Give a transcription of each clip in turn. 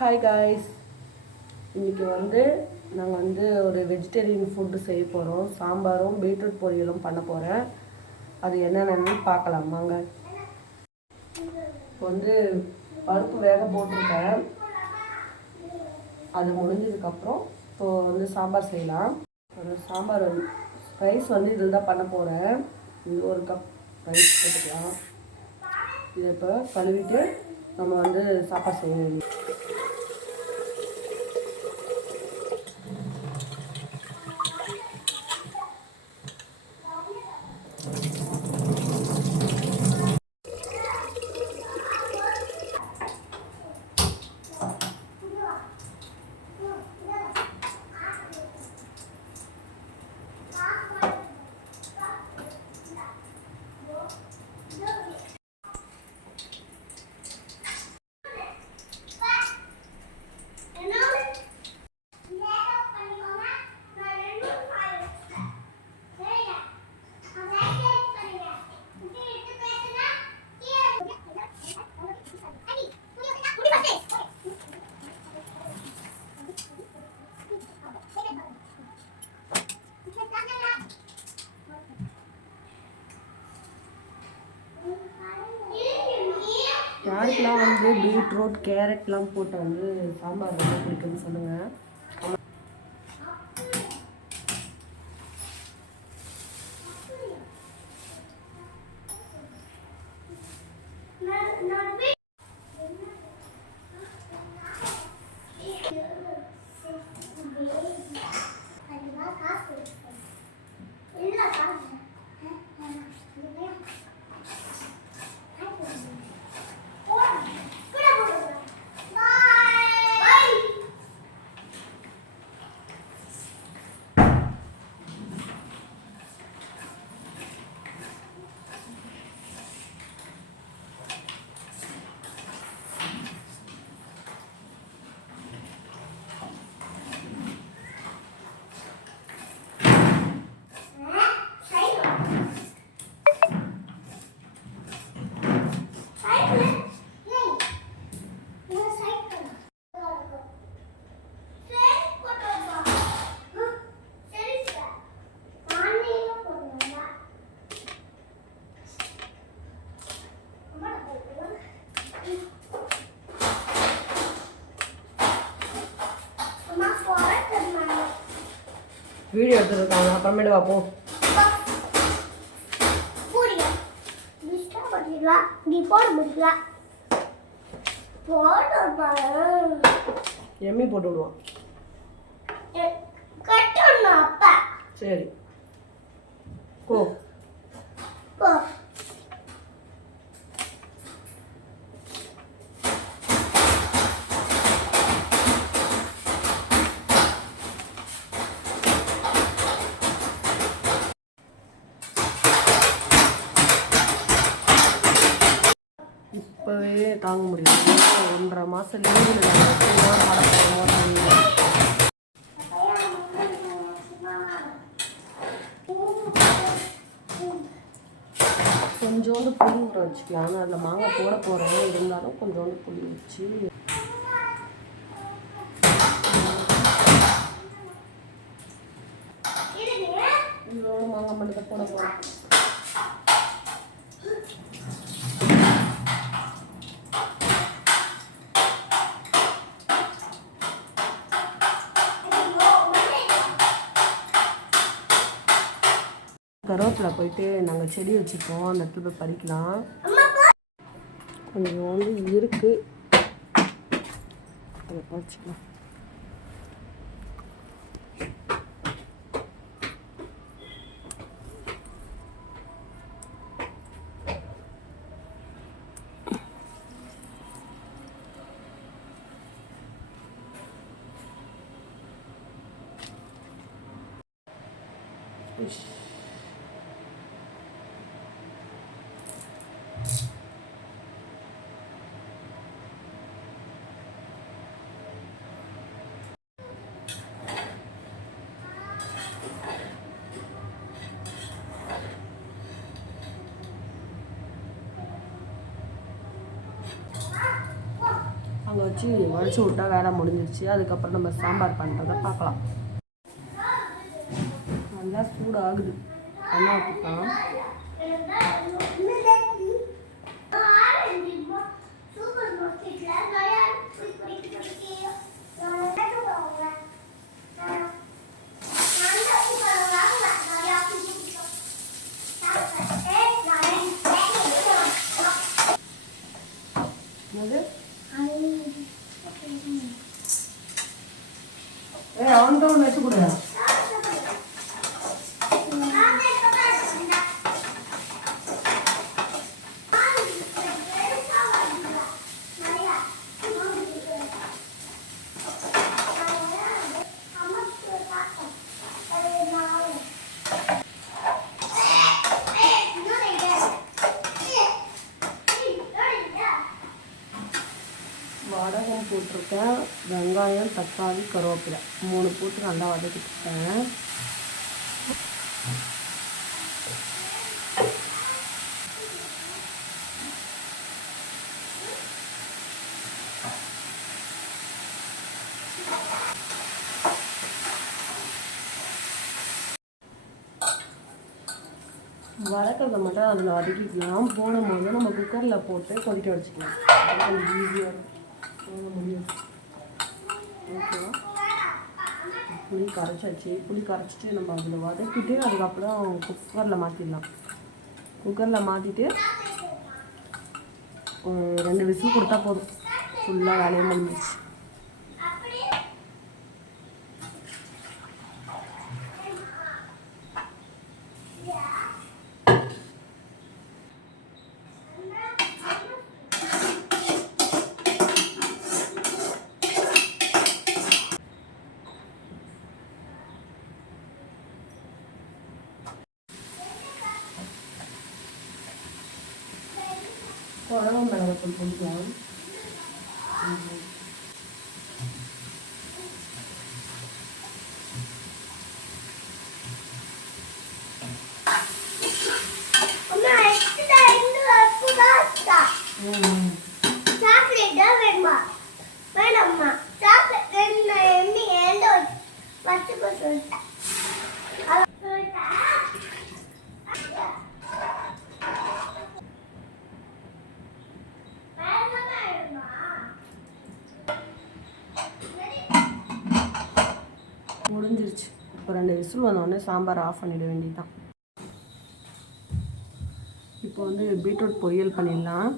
Hi guys, இன்றைக்கி நாங்கள் ஒரு வெஜிடேரியன் ஃபுட்டு செய்ய போகிறோம். சாம்பாரும் பீட்ரூட் பொரியலும் பண்ண போகிறேன். அது என்னென்னு பார்க்கலாம் வாங்க. இப்போ பருப்பு வேக போட்டிருக்கேன். அது முடிஞ்சதுக்கப்புறம் இப்போ சாம்பார் செய்யலாம். ஒரு சாம்பார் ரைஸ் இதில் தான் பண்ண போகிறேன். இது 1 கப் ரைஸ் போட்டுக்கலாம். இதை இப்போ கழுவிட்டு நம்ம சாப்பாடு செய்ய வேண்டியது. யாருக்கெல்லாம் பீட்ரூட் கேரட்லாம் போட்டு சாம்பார் ரொம்ப பிடிக்கும்னு சொல்லுங்கள். வீடியோ எடுத்துருக்காங்க, அப்புறமேட்டு பார்ப்போம். எம்மி போட்டு விடுவோம். சரி போ. இப்போவே தாங்க முடியும். 1.5 மாதம் லீவில் கொஞ்சோண்டு புளி ஊற வச்சுக்கலாம். ஆனால் அதில் மாங்காய் போட போகிறோம். இருந்தாலும் கொஞ்சோண்டு புளி வச்சு இதோட மாங்காய் மண்டத்தை போட போகிறோம். கருவேப்பிலை போயிட்டு நாங்கள் செடி வச்சுருக்கோம், அந்த இடத்துல போய் பறிக்கலாம். கொஞ்சம் இருக்குது, அதை பறிச்சிக்கலாம். அங்கே வச்சு வடிச்சு விட்டா வேலை முடிஞ்சிருச்சு. அதுக்கப்புறம் நம்ம சாம்பார் பண்ணுறதை பார்க்கலாம். நல்லா சூடாகுது. எண்ணெய் ஊற்றிக்கலாம். அவன் தான் வச்சு கொடுங்க. வடகம் போட்டிருக்கேன். வெங்காயம், தக்காளி, கருவேப்பிலை 3 போட்டு நல்லா வதக்கிட்டேன். வதக்கிறத மட்டும் அதில் வதக்கிக்கலாம். போடும்போது நம்ம குக்கரில் போட்டு கொதிக்க வச்சுக்கலாம். கொஞ்சம் ஈஸியாக இருக்கும். முடியும். ஓகேவா? புளி கரைச்சாச்சு. புளி கரைச்சிட்டு நம்ம அதில் வதக்கிட்டு அதுக்கப்புறம் குக்கரில் மாற்றிடலாம். குக்கரில் மாற்றிட்டு 2 விசில் கொடுத்தா போதும். ஃபுல்லாக வேலையை முடிஞ்சிச்சு. குழம்பு மிளகாத்தூள் போட்டுக்கலாம். முடிஞ்சிருச்சு. இப்போ 2 விசில் வந்தோடனே சாம்பார் ஆஃப் பண்ணிட வேண்டியதுதான். இப்போ வந்து பீட்ரூட் பொரியல் பண்ணிடலாம்.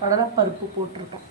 கடலைப்பருப்பு போட்டிருக்கேன்.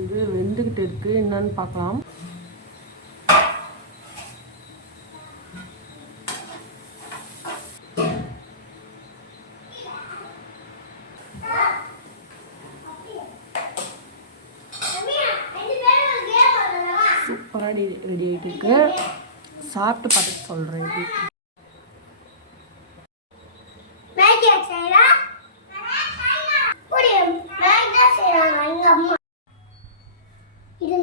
இது வெந்துக்கிட்டு இருக்கு. என்னன்னு பார்க்கலாம். சூப்பராக ரெடி ஆகிட்டு இருக்கு. சாப்பிட்டு பார்த்துட்டு சொல்கிறேன். இது